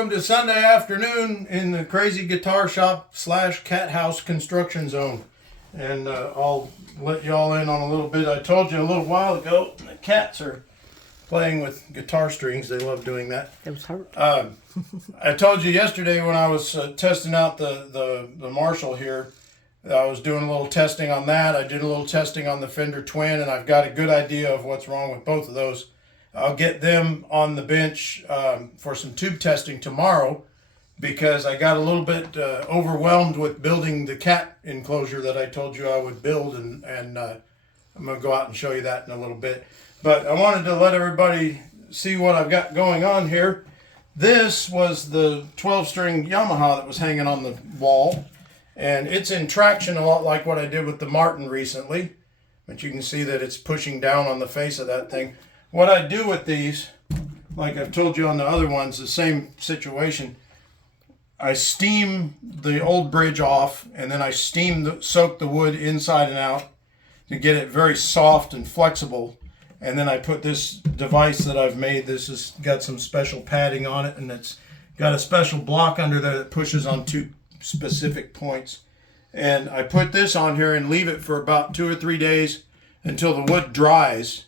welcome to Sunday afternoon in the Crazy Guitar Shop / Cat House construction zone. And I'll let y'all in on a little bit. I told you a little while ago, the cats are playing with guitar strings. They love doing that. It was hurt. I told you yesterday when I was testing out the Marshall here, I was doing a little testing on that. I did a little testing on the Fender Twin, and I've got a good idea of what's wrong with both of those. I'll get them on the bench for some tube testing tomorrow because I got a little bit overwhelmed with building the cat enclosure that I told you I would build, and I'm going to go out and show you that in a little bit. But I wanted to let everybody see what I've got going on here. This was the 12-string Yamaha that was hanging on the wall, and it's in traction a lot like what I did with the Martin recently, but you can see that it's pushing down on the face of that thing. What I do with these, like I've told you on the other ones, the same situation. I steam the old bridge off, and then I soak the wood inside and out to get it very soft and flexible. And then I put this device that I've made. This has got some special padding on it, and it's got a special block under there that pushes on two specific points. And I put this on here and leave it for about 2 or 3 days until the wood dries.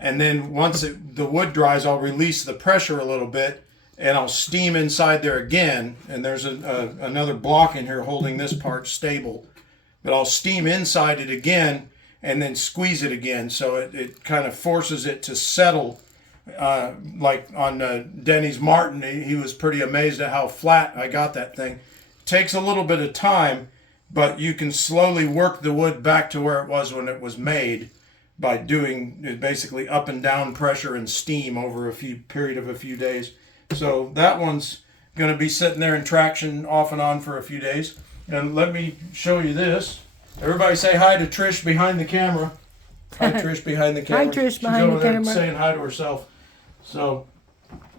And then once the wood dries, I'll release the pressure a little bit, and I'll steam inside there again. And there's another block in here holding this part stable. But I'll steam inside it again and then squeeze it again. So it kind of forces it to settle. Like on Denny's Martin, he was pretty amazed at how flat I got that thing. It takes a little bit of time, but you can slowly work the wood back to where it was when it was made, by doing basically up and down pressure and steam over a period of a few days. So that one's going to be sitting there in traction off and on for a few days. And let me show you this. Everybody say hi to Trish behind the camera. Hi, Trish behind the camera. Hi, Trish behind the camera. Saying hi to herself. So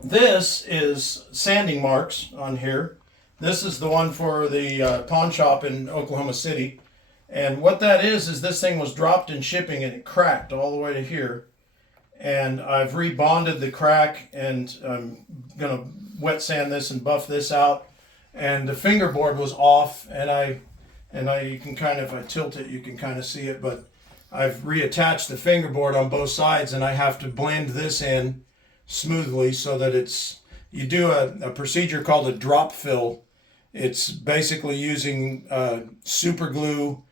this is sanding marks on here. This is the one for the pawn shop in Oklahoma City. And what that is this thing was dropped in shipping and it cracked all the way to here. And I've rebonded the crack, and I'm going to wet sand this and buff this out. And the fingerboard was off, and you can kind of, if I tilt it, you can kind of see it, but I've reattached the fingerboard on both sides, and I have to blend this in smoothly so that you do a procedure called a drop fill. It's basically using super glue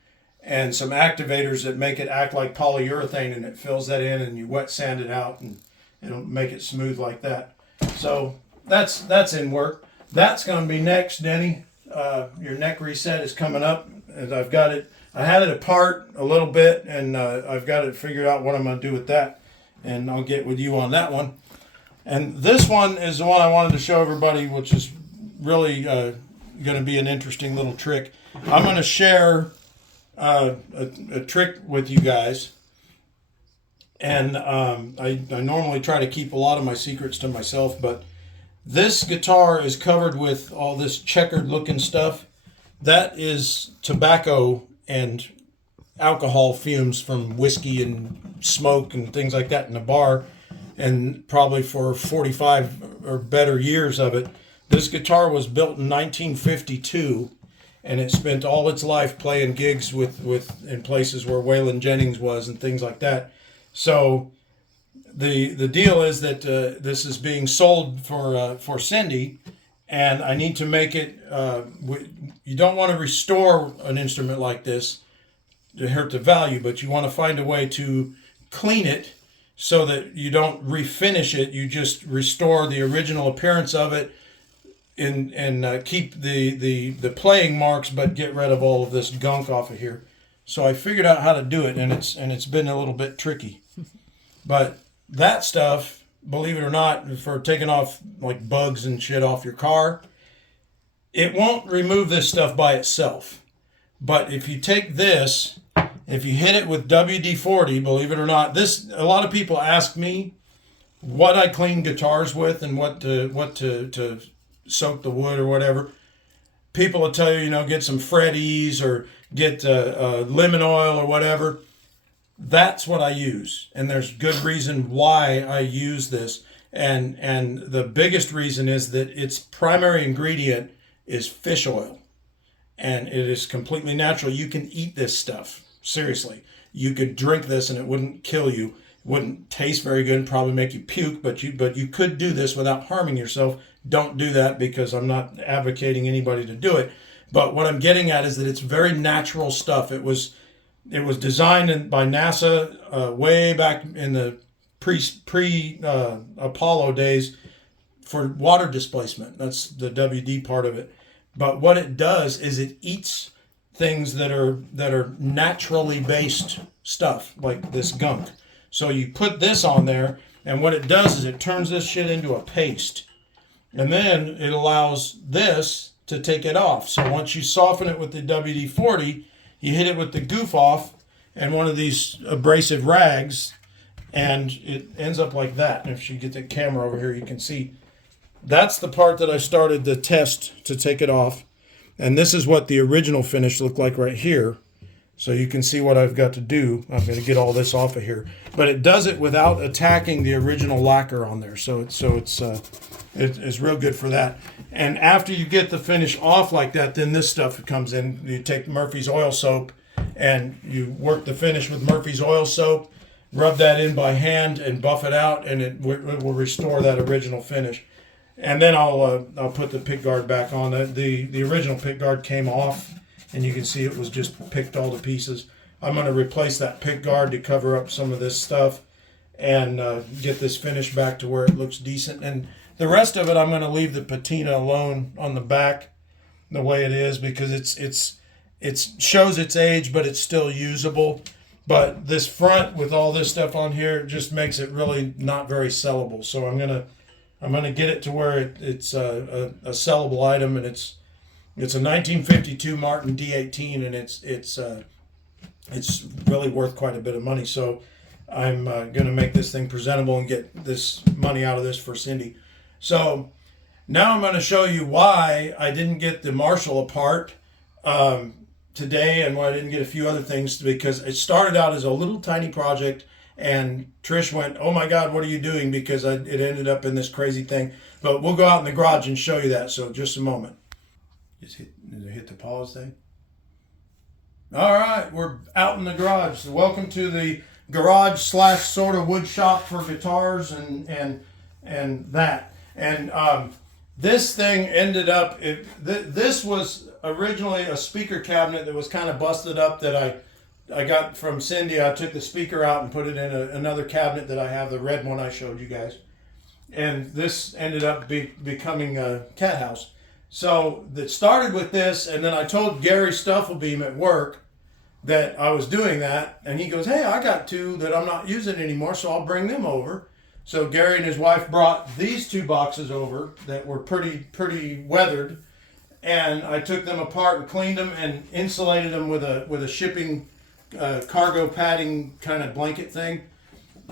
and some activators that make it act like polyurethane, and it fills that in, and you wet sand it out, and it'll make it smooth like that. So that's in work. That's going to be next, Denny. Your neck reset is coming up, and I've got it. I had it apart a little bit, and I've got it figured out what I'm going to do with that, and I'll get with you on that one. And this one is the one I wanted to show everybody, which is really going to be an interesting little trick. I'm going to share a trick with you guys, and I normally try to keep a lot of my secrets to myself, but this guitar is covered with all this checkered looking stuff. That is tobacco and alcohol fumes from whiskey and smoke and things like that in a bar, and probably for 45 or better years of it. This guitar was built in 1952, and it spent all its life playing gigs in places where Waylon Jennings was and things like that. So the deal is that this is being sold for Cindy, and I need to make it. You don't want to restore an instrument like this to hurt the value, but you want to find a way to clean it so that you don't refinish it. You just restore the original appearance of it, and keep the playing marks, but get rid of all of this gunk off of here. So I figured out how to do it, and it's been a little bit tricky. But that stuff, believe it or not, for taking off like bugs and shit off your car, it won't remove this stuff by itself. But if you take this, if you hit it with WD-40, believe it or not, a lot of people ask me what I clean guitars with and what to soak the wood or whatever. People will tell you, get some Freddy's or get lemon oil or whatever. That's what I use, and there's good reason why I use this. And the biggest reason is that its primary ingredient is fish oil, and it is completely natural. You can eat this stuff. Seriously, you could drink this and it wouldn't kill you. It wouldn't taste very good and probably make you puke, but you could do this without harming yourself. Don't do that, because I'm not advocating anybody to do it. But what I'm getting at is that it's very natural stuff. It was designed by NASA way back in the pre Apollo days for water displacement. That's the WD part of it. But what it does is it eats things that are naturally based stuff, like this gunk. So you put this on there, and what it does is it turns this shit into a paste. And then it allows this to take it off. So once you soften it with the WD-40, you hit it with the goof off and one of these abrasive rags, and it ends up like that. And if you get the camera over here, you can see that's the part that I started the test to take it off. And this is what the original finish looked like right here. So you can see what I've got to do. I'm going to get all this off of here. But it does it without attacking the original lacquer on there. So it's real good for that. And after you get the finish off like that, then this stuff comes in. You take Murphy's oil soap and you work the finish with Murphy's oil soap, rub that in by hand and buff it out, and it will restore that original finish. And then I'll put the pick guard back on. The original pick guard came off, and you can see it was just picked all to pieces. I'm going to replace that pick guard to cover up some of this stuff and get this finish back to where it looks decent. And the rest of it, I'm going to leave the patina alone on the back the way it is, because it shows its age, but it's still usable. But this front with all this stuff on here just makes it really not very sellable. So I'm gonna get it to where it's a sellable item, and it's a 1952 Martin D18, and it's really worth quite a bit of money. So I'm gonna make this thing presentable and get this money out of this for Cindy. So now I'm gonna show you why I didn't get the Marshall apart today, and why I didn't get a few other things, because it started out as a little tiny project, and Trish went, "Oh my God, what are you doing?" Because it ended up in this crazy thing. But we'll go out in the garage and show you that. So just a moment. Just hit the pause thing. All right, we're out in the garage. So welcome to the garage / sort of wood shop for guitars and that. And this thing ended up. This was originally a speaker cabinet that was kind of busted up that I got from Cindy. I took the speaker out and put it in another cabinet that I have, the red one I showed you guys. And this ended up becoming a cat house. So that started with this, and then I told Gary Stufflebeam at work that I was doing that, and he goes, "Hey, I got two that I'm not using anymore, so I'll bring them over." So Gary and his wife brought these two boxes over that were pretty weathered, and I took them apart and cleaned them and insulated them with a shipping cargo padding kind of blanket thing.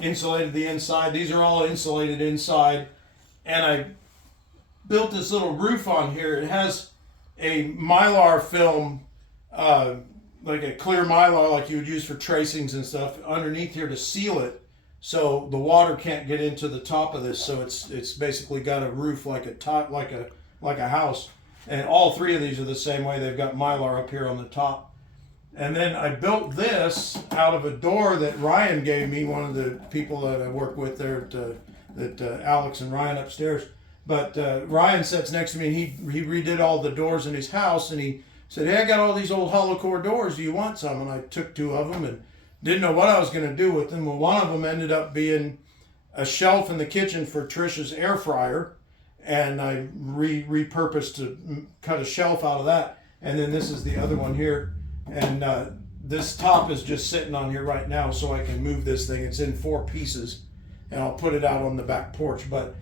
Insulated the inside. These are all insulated inside, and I built this little roof on here. It has a Mylar film, like a clear Mylar like you would use for tracings and stuff, underneath here to seal it, so the water can't get into the top of this. So it's basically got a roof like a house. And all three of these are the same way. They've got Mylar up here on the top. And then I built this out of a door that Ryan gave me, one of the people that I work with there at Alex and Ryan upstairs. But Ryan sits next to me, and he redid all the doors in his house, and he said, "Hey, I got all these old hollow core doors. Do you want some?" And I took two of them and didn't know what I was going to do with them. Well, one of them ended up being a shelf in the kitchen for Trisha's air fryer, and I repurposed to cut a shelf out of that. And then this is the other one here, and this top is just sitting on here right now, so I can move this thing. It's in 4 pieces, and I'll put it out on the back porch. But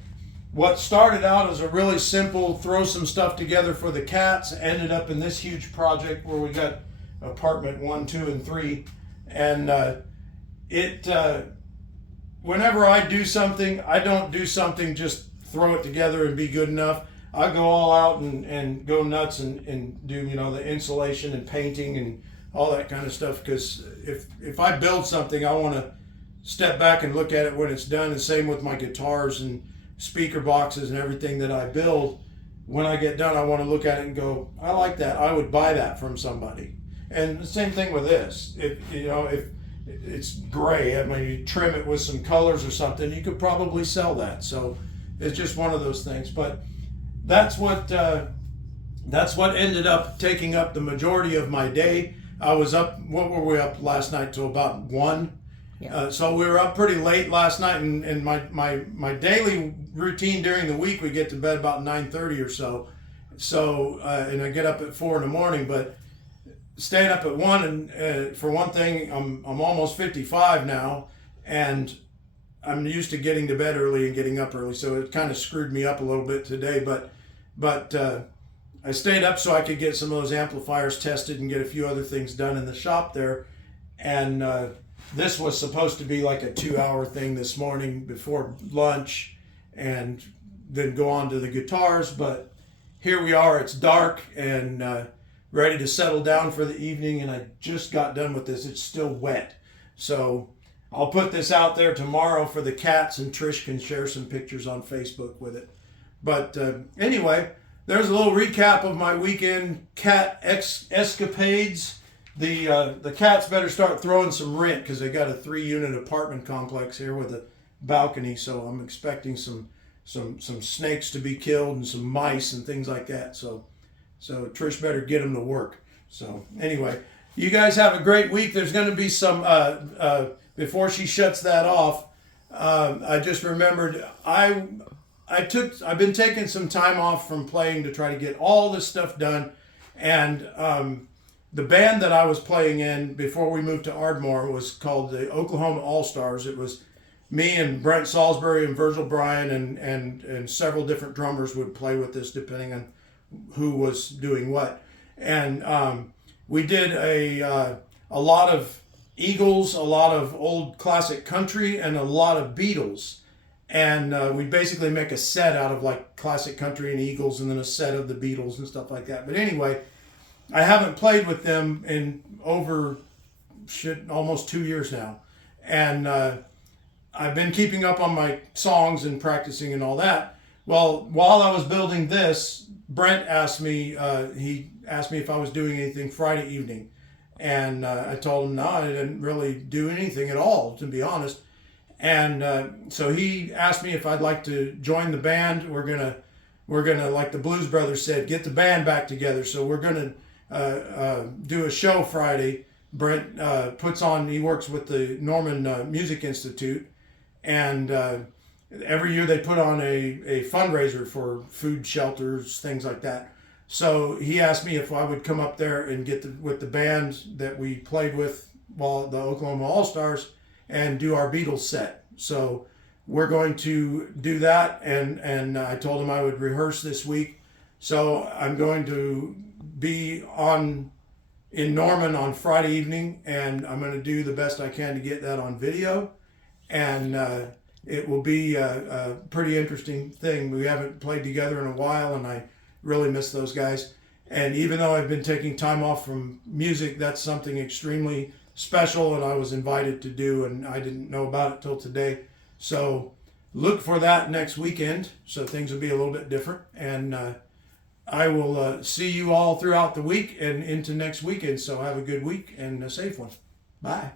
what started out as a really simple throw some stuff together for the cats ended up in this huge project where we got apartment 1, 2, and 3. And whenever I do something, I don't do something just throw it together and be good enough. I go all out and go nuts and do, the insulation and painting and all that kind of stuff. Because if I build something, I want to step back and look at it when it's done. And same with my guitars and speaker boxes and everything that I build, when I get done, I want to look at it and go, I like that. I would buy that from somebody. And the same thing with this. If it's gray, I mean, you trim it with some colors or something, you could probably sell that. So it's just one of those things. But that's what ended up taking up the majority of my day. I was up. What were we up last night till about 1? Yeah. So we were up pretty late last night, and my daily routine during the week, we get to bed about 9:30 or so. So and I get up at 4 in the morning. But staying up at 1, and for one thing, I'm almost 55 now, and I'm used to getting to bed early and getting up early. So it kind of screwed me up a little bit today. But I stayed up so I could get some of those amplifiers tested and get a few other things done in the shop there, and this was supposed to be like a 2-hour thing this morning before lunch and then go on to the guitars. But here we are, it's dark and ready to settle down for the evening, and I just got done with this. It's still wet. So I'll put this out there tomorrow for the cats, and Trish can share some pictures on Facebook with it. But anyway, there's a little recap of my weekend cat escapades. The cats better start throwing some rent because they got a 3-unit apartment complex here with a balcony. So I'm expecting some snakes to be killed and some mice and things like that. So Trish better get them to work. So anyway, you guys have a great week. There's going to be some before she shuts that off. I just remembered I've been taking some time off from playing to try to get all this stuff done, and the band that I was playing in before we moved to Ardmore was called the Oklahoma All-Stars. It was me and Brent Salisbury and Virgil Bryan and several different drummers would play with this depending on who was doing what. And we did a lot of Eagles, a lot of old classic country, and a lot of Beatles. And we basically make a set out of like classic country and Eagles, and then a set of the Beatles and stuff like that. But anyway, I haven't played with them in over almost 2 years now. And I've been keeping up on my songs and practicing and all that. Well, while I was building this, Brent asked me, he asked me if I was doing anything Friday evening. And I told him, no, I didn't really do anything at all, to be honest. And so he asked me if I'd like to join the band. We're gonna, like the Blues Brothers said, get the band back together. So we're gonna do a show Friday. Brent puts on. He works with the Norman Music Institute, and every year they put on a fundraiser for food shelters, things like that. So he asked me if I would come up there and get with the band that we played with while the Oklahoma All-Stars and do our Beatles set. So we're going to do that, and I told him I would rehearse this week. So I'm going to be in Norman on Friday evening, and I'm going to do the best I can to get that on video. And it will be a pretty interesting thing. We haven't played together in a while, and I really miss those guys. And even though I've been taking time off from music, that's something extremely special, and I was invited to do, and I didn't know about it till today. So look for that next weekend. So things will be a little bit different, and I will see you all throughout the week and into next weekend. So have a good week and a safe one. Bye.